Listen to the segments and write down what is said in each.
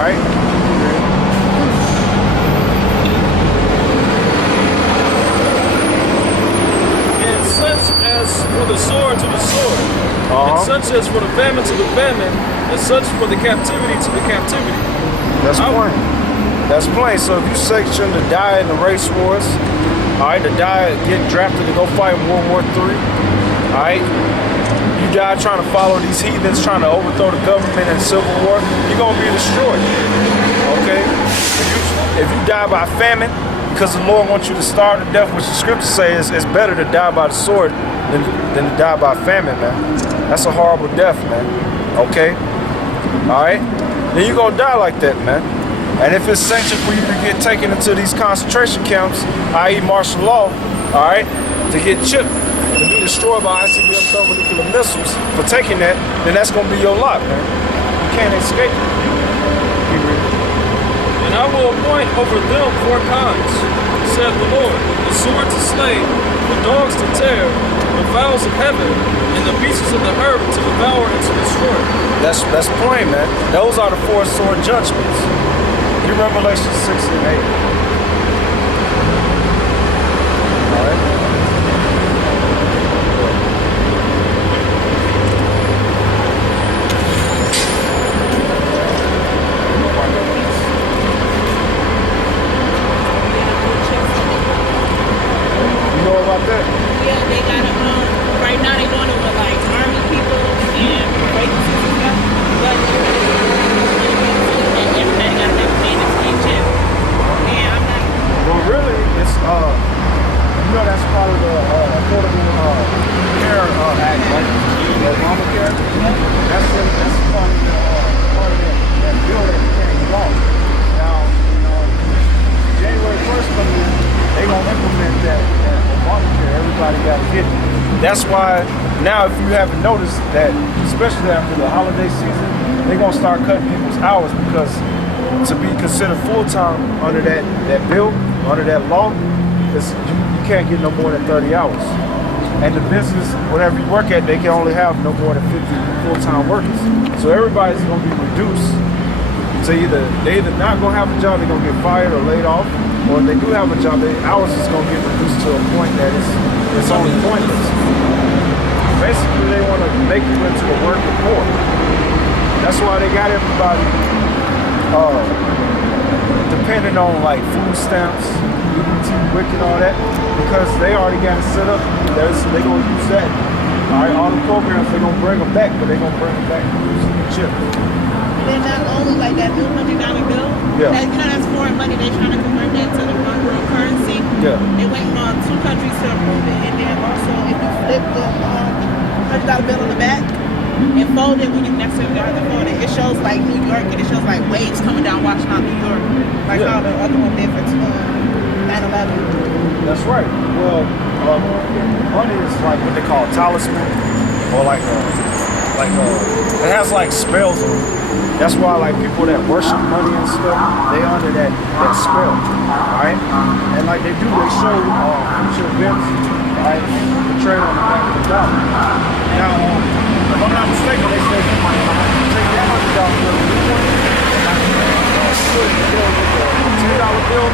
right? And such as for the sword to the sword, and such as for the famine to the famine, and such for the captivity to the captivity. That's plain. That's plain. So if you section to die in the race wars, all right, to die, get drafted to go fight in World War III, all right, you die trying to follow these heathens, trying to overthrow the government in civil war, you're going to be destroyed, okay? If you die by famine, because the Lord wants you to starve to death, which the scriptures say is it's better to die by the sword than to die by famine, man. That's a horrible death, man, okay? All right? Then you're going to die like that, man. And if it's sanctioned for you to get taken into these concentration camps, i.e. martial law, all right, to get chipped, to be destroyed by ICBM thermonuclear missiles for taking that, then that's going to be your lot, man. You can't escape it. And I will appoint over them 4 kinds, saith the Lord, the sword to slay, the dogs to tear, the fowls of heaven, and the beasts of the earth to devour and to destroy. That's plain, man. Those are the 4 sword judgments. In Revelation 6 and 8. All right. You know about that? Yeah, they got right now they doing it with like army people and vacancies and stuff. But everybody got to make a chip. And I'm not. Well, really, it's you know that's part of the Affordable Care Act, right? The Obamacare. That's part of that bill that became law. Now, you know, January 1st coming in, they gonna implement that Obamacare. Everybody got to get it. That's why now, if you haven't noticed that, especially after the holiday season, they're gonna start cutting people's hours because to be considered full-time under that bill, under that law, you can't get no more than 30 hours. And the business, whatever you work at, they can only have no more than 50 full-time workers. So everybody's gonna be reduced to they either not gonna have a job, they're gonna get fired or laid off, or if they do have a job, their hours is gonna get reduced to a point that it's only pointless. Basically, they want to make you into a working poor. That's why they got everybody depending on like food stamps, EBT, WIC, and all that, because they already got it set up. They're gonna use that. All right, all the programs they're gonna bring them back, but they're gonna bring them back using the chip. And then not only like that new $100 bill, Yeah. that, you know that's foreign money. They trying to convert that to the one world currency. Yeah. They waiting on 2 countries to approve it, and then also if you flip the $100 bill on the back and fold it when you next to the other fold it, it shows like New York and it shows like waves coming down Washington, New York, like how the other one did for 9/11. That's right. Well, money is like what they call a talisman, or like it has like spells on it. That's why like people that worship money and stuff, they under that spell, right? And like they show future events, right? Portrayed on the back of the dollar. Now, if I'm not mistaken, they say take that $100 bill, $10 bill,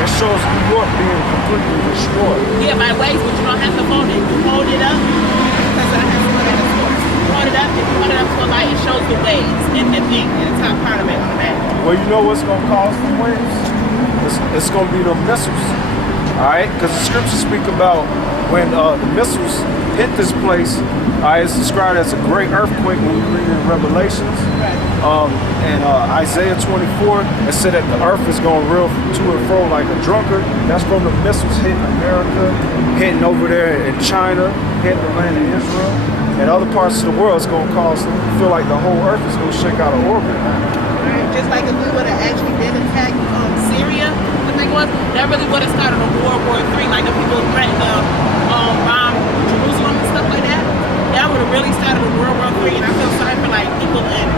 it shows New York being completely destroyed. Yeah, by waves, but you don't have to fold it. You hold it up, because I have to look at the store. You hold it up, if you hold it up to a light, it shows the waves and the thing in the top part of it on the back. Well, you know what's going to cause the waves? It's going to be the missiles, all right? Because the scriptures speak about when the missiles hit this place, it's described as a great earthquake when we read in Revelations. And Isaiah 24, it said that the earth is going to reel to and fro like a drunkard. That's from the missiles hitting America, hitting over there in China, hitting the land of Israel, and other parts of the world. It's going to cause them to feel like the whole earth is going to shake out of orbit. Right. Just like if we would have actually did attack Syria, I think it was, that really would have started a World War III, like the people threatened to bomb Jerusalem and stuff like that. That would have really started a World War III, and I feel sorry for like people in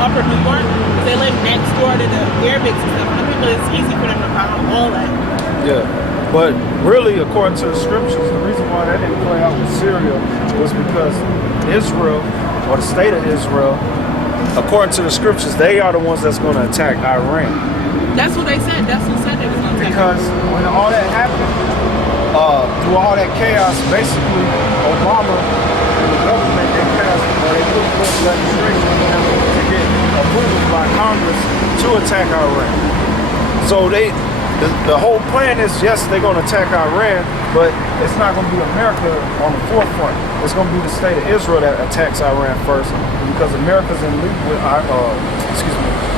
upper New York, because they live next door to the Arabics and stuff. The people, it's easy for them to bomb all that. Yeah, but really, according to the scriptures, the reason why that didn't play out with Syria was because Israel, or the state of Israel, according to the scriptures, they are the ones that's going to attack Iran. That's what they said. That's who said they was going to attack. Because when all that happened, through all that chaos, basically Obama and the government, they passed, or they put this legislation to get approval by Congress to attack Iran. So the whole plan is, yes, they're going to attack Iran, but it's not going to be America on the forefront. It's going to be the state of Israel that attacks Iran first, because America's in league with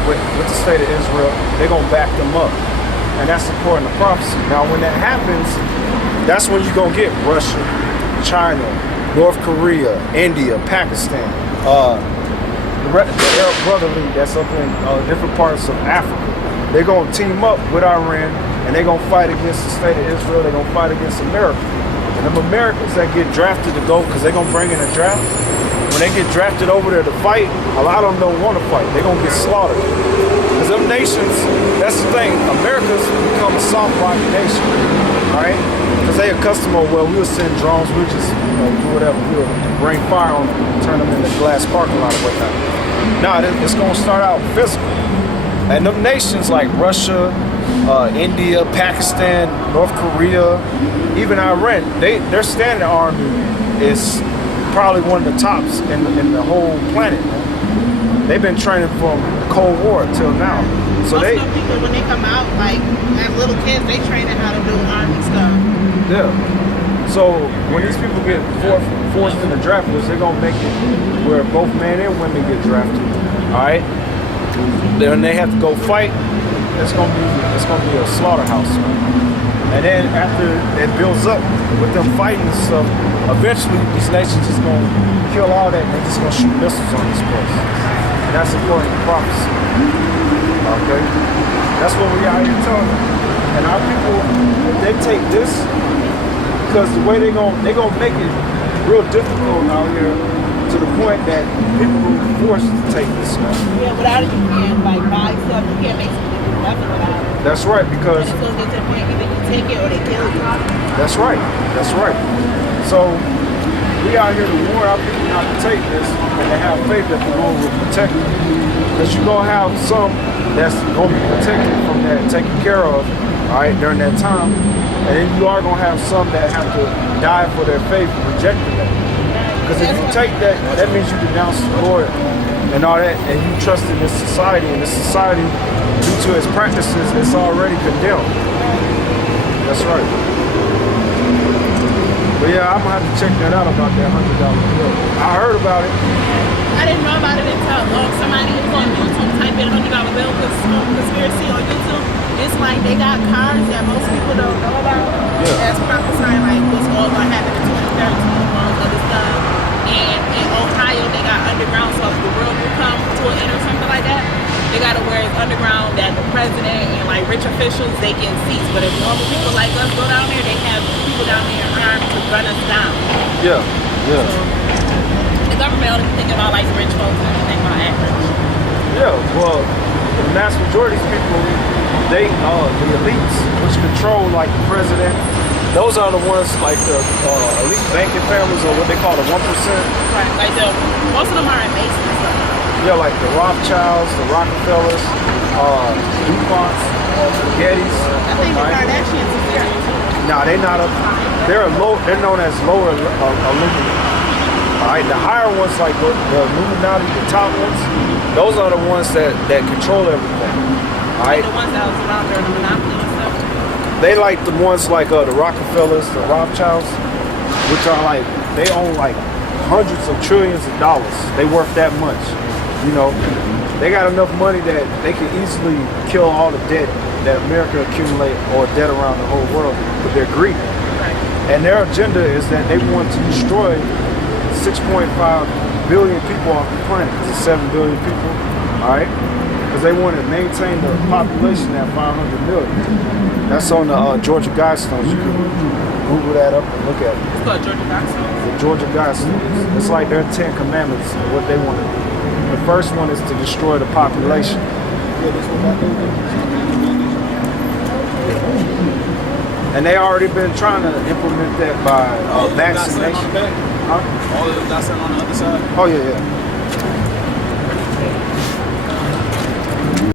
with the state of Israel. They're going to back them up, and that's according to prophecy. Now, when that happens, that's when you're going to get Russia, China, North Korea, India, Pakistan, the Arab Brotherhood that's up in different parts of Africa. They're going to team up with Iran, and they're going to fight against the state of Israel. They're going to fight against America. And them Americans that get drafted to go, because they're going to bring in a draft, when they get drafted over there to fight, a lot of them don't want to fight. They're going to get slaughtered. Because them nations, that's the thing, America's become a soft rock nation, all right? Because they accustomed to, well, we'll send drones, we'll just do whatever. We'll bring fire on them, turn them into glass parking lot or whatnot. Now, it's going to start out physical. And them nations like Russia, India, Pakistan, North Korea, even Iran, their standing army is probably one of the tops in the whole planet. They've been training from the Cold War till now. So most of the people, when they come out, like as little kids, they training how to do army stuff. Yeah. So when these people get forced in the draft list, they're gonna make it where both men and women get drafted. All right. Then they have to go fight. It's gonna be a slaughterhouse. And then after it builds up with them fighting and stuff, eventually these nations just gonna kill all that. And they're just gonna shoot missiles on this place. And that's according to prophecy. Okay, that's what we out here telling them. And our people, if they take this, because the way they gonna make it real difficult out here, to the point that people will be forced to take this stuff. Yeah, without it, you can't like buy stuff. You can't make nothing without it. That's right, because it's going to get to the point either you take it or they kill you. That's right. That's right. So we out here to warn our people not to take this, and to have faith that the Lord will protect them. Because you're gonna have some that's gonna be protected from that, taken care of, all right, during that time, and then you are gonna have some that have to die for their faith, rejecting that. Because if you take that, that means you denounce the Lord and all that, and you trust in this society, and this society, due to its practices, it's already condemned. That's right. But yeah, I'm gonna have to check that out about that $100 bill. I heard about it. I didn't know about it until somebody was on YouTube type in $100 bill conspiracy on YouTube. It's like they got cars that most people don't know about. Yeah. That's prophesying like what's all gonna happen in 2013, all other stuff. And in Ohio, they got underground, so if the world will come to an end or something like that, they got to where it's underground that the president and like rich officials, they get seats. But if normal people like us go down there, they have people down there armed to run us down. Yeah, yeah. So, the government only thinking about like rich folks and everything about average. Yeah, well, the vast majority of people, they the elites, which control like the president. Those are the ones like the elite banking families, or what they call the 1%. Right, like most of them are in Mason and stuff. Yeah, like the Rothschilds, the Rockefellers, DuPonts, Gettys. I think the Kardashians is there. Nah, they're not up. They're known as lower Illuminati. All right, the higher ones like the Illuminati, the top ones, those are the ones that control everything. All right. The ones that was around during the monopoly and stuff. They like the ones like the Rockefellers, the Rothschilds, which are like, they own like hundreds of trillions of dollars. They worth that much. You know, they got enough money that they can easily kill all the debt that America accumulate, or debt around the whole world, but they're greedy. Right. And their agenda is that they want to destroy 6.5 billion people off the planet, because it's 7 billion people, all right? Because they want to maintain the population at 500 million. That's on the Georgia Guidestones. You can Google that up and look at it. It's called Georgia Guidestones? The Georgia Guidestones. It's like their 10 commandments of what they want to do. The first one is to destroy the population. And they already been trying to implement that by vaccination. Huh? All of them got something on the other side? Oh, yeah, yeah.